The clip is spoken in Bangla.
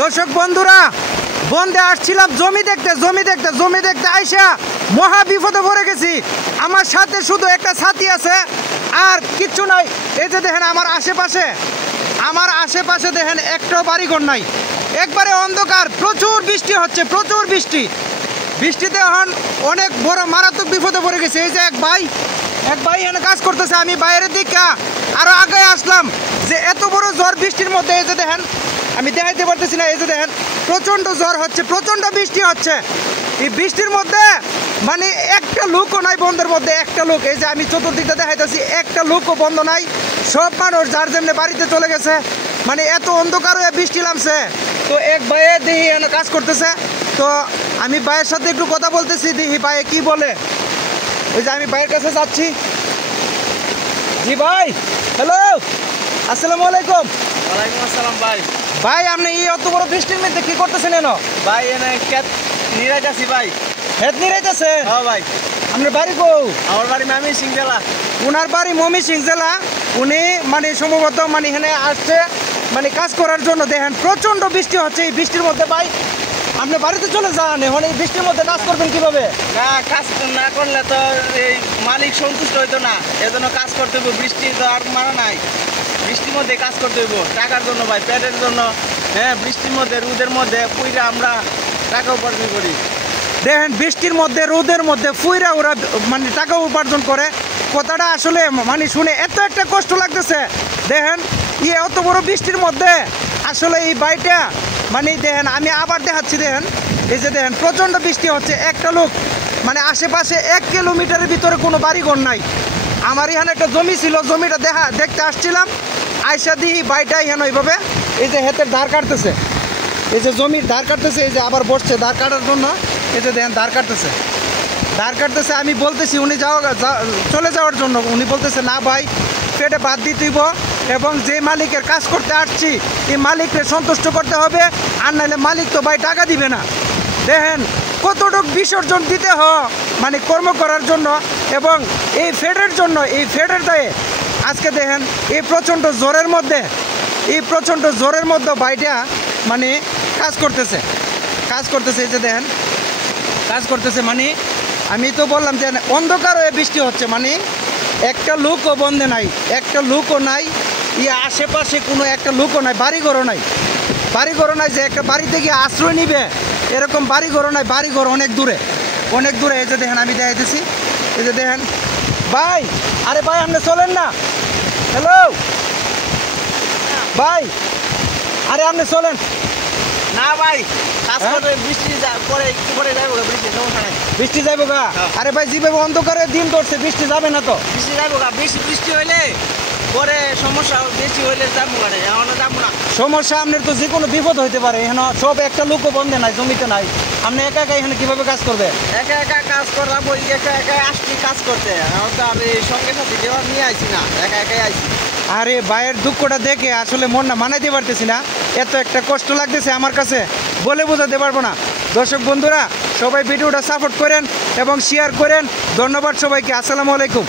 দর্শক বন্ধুরা, বন্ধে আসছিলাম জমি দেখতে আইসা মহা বিপদে পড়ে গেছি। আমার সাথে শুধু একটা সাথী আছে আর কিচ্ছু নাই। এই যে দেখেন আমার আশেপাশে দেখেন একটাও বাড়িঘর নাই, একবারে অন্ধকার। প্রচুর বৃষ্টি হচ্ছে, বৃষ্টিতে এখন অনেক বড় মারাত্মক বিপদে পড়ে গেছে। এই যে এক ভাই এখানে কাজ করতেছে, আমি বাইরের দিকে আরো আগে আসলাম যে এত বড় ঝড় বৃষ্টির মধ্যে। এই যে দেখেন, আমি দেখাইতে পারতেছি না, এই যে দেখেন প্রচন্ড ঝড় হচ্ছে, প্রচন্ড বৃষ্টি হচ্ছে। এই বৃষ্টির মধ্যে মানে একটা লোকও নাই বন্ধের মধ্যে, একটা লোক। এই যে আমি চতুর্দিকটা দেখাইতেছি, একটা লোকও বন্ধ নাই। সব মানুষ যার যেমনি বাড়িতে চলে গেছে, মানে এত অন্ধকার হয়ে বৃষ্টি নামছে। তো এক ভাইয়ে দেখি এখানে কাজ করতেছে, তো আমি ভাইয়ের সাথে একটু কথা বলতেছি, দেখি ভাইয়ে কি বলে। ওই যে আমি ভাইয়ের কাছে যাচ্ছি। জি ভাই, হ্যালো, আসসালামু আলাইকুম। ওয়ালাইকুম আসসালাম ভাই। ভাই আপনি এই অত বড় বৃষ্টির মধ্যে কি করতেছেন? এনো ভাই এনে ক্ষেত নিরাইতাছি ভাই। ক্ষেত নিরাইতেছে? হ্যাঁ ভাই। আপনার বাড়ি কো? আমার বাড়ি ময়মনসিংহ জেলা। ওনার বাড়ি ময়মনসিংহ জেলা। উনি মানে সম্ভবত মানে এখানে আসছে মানে কাজ করার জন্য। দেখেন প্রচন্ড বৃষ্টি হচ্ছে, এই বৃষ্টির মধ্যে ভাই আপনি বাড়িতে চলে যান। এখন এই বৃষ্টির মধ্যে কাজ করবেন কিভাবে? না, কাজ না করলে তো এই মালিক সন্তুষ্ট হইতো না, এজন্য কাজ করতে হইব। বৃষ্টি তো আর মারা নাই, বৃষ্টির মধ্যে কাজ করতে হইব টাকার জন্য ভাই, পেটের জন্য। হ্যাঁ, বৃষ্টির মধ্যে রোদের মধ্যে পুইরা আমরা টাকা উপার্জন করি। দেখেন বৃষ্টির মধ্যে রোদের মধ্যে ফুইরা ওরা মানে টাকা উপার্জন করে। কথাটা আসলে মানে শুনে এত একটা কষ্ট লাগতেছে। দেখেন অত বড় বৃষ্টির মধ্যে আসলে এই বাড়িটা মানে দেখেন, আমি আবার দেখাচ্ছি। দেখেন এই যে দেখেন প্রচণ্ড বৃষ্টি হচ্ছে, একটা লোক মানে আশেপাশে 1 কিলোমিটারের ভিতরে কোনো বাড়িঘর নাই। আমার এখানে একটা জমি ছিল, জমিটা দেখতে আসছিলাম, আয়সা দিই বাড়িটা এখানে ওইভাবে এই যে হেতের ধার কাটতেছে, এই যে জমির ধার কাটতেছে, এই যে আবার বসছে ধার কাটার জন্য। এই যে দেখেন ধার কাটতেছে। আমি বলতেছি উনি চলে যাওয়ার জন্য, উনি বলতেছে না ভাই, পেটে বাদ দিতেইব এবং যে মালিকের কাজ করতে আসছি এই মালিককে সন্তুষ্ট করতে হবে, আর নাহলে মালিক তো ভাই টাকা দিবে না। দেখেন কতটুকু বিসর্জন দিতে মানে কর্ম করার জন্য এবং এই ফেডের জন্য, এই ফেডের দায়ে আজকে দেখেন এই প্রচণ্ড জোরের মধ্যে ভাইটা মানে কাজ করতেছে। এই যে দেখেন কাজ করতেছে, মানে আমি তো বললাম যে অন্ধকার হয়ে বৃষ্টি হচ্ছে, মানে একটা লোকও বন্ধে নাই, একটা লোকও নাই। আশেপাশে কোনো একটা লোকও নাই, বাড়িঘরও নাই যে একটা বাড়িতে গিয়ে আশ্রয় নিবে এরকম বাড়িঘরও নাই। বাড়িঘর অনেক দূরে। এই যে দেখেন আমি দেখাইতেছি, এই যে দেখেন ভাই, আরে ভাই আপনি চলেন না। হ্যালো ভাই, আরে আপনি চলেন না ভাই, কাজ করতে বৃষ্টি পরে একটু পরে যাবো, বৃষ্টি সমস্যা নাই। বৃষ্টি যাইব গা? আরে ভাই যেভাবে অন্ধকারে দিন ধরছে বৃষ্টি যাবে না তো? বৃষ্টি যাবো গা, বৃষ্টি হইলে পরে সমস্যা, বেশি হইলে যাবো গা, এখন যাবো না। সমস্যা আপনার তো যে কোনো বিপদ হইতে পারে। এখানে সব একটা লোকও বন্ধে নাই, জমিতে নাই। আপনি একা এখানে কিভাবে কাজ করবে? একা কাজ করলাম, ওই একা আসছি কাজ করতে। এখন তো আমি সঙ্গে সাথে দেওয়ার নিয়ে আইছি না, একাই আইছি। আরে ভাইয়ের দুঃখটা দেখে আসলে মনটা মানাইতে পারতেছি না, এত একটা কষ্ট লাগতেছে আমার কাছে, বলে বোঝাতে পারবো না। দর্শক বন্ধুরা সবাই ভিডিওটা সাপোর্ট করেন এবং শেয়ার করেন। ধন্যবাদ সবাইকে, আসসালামু আলাইকুম।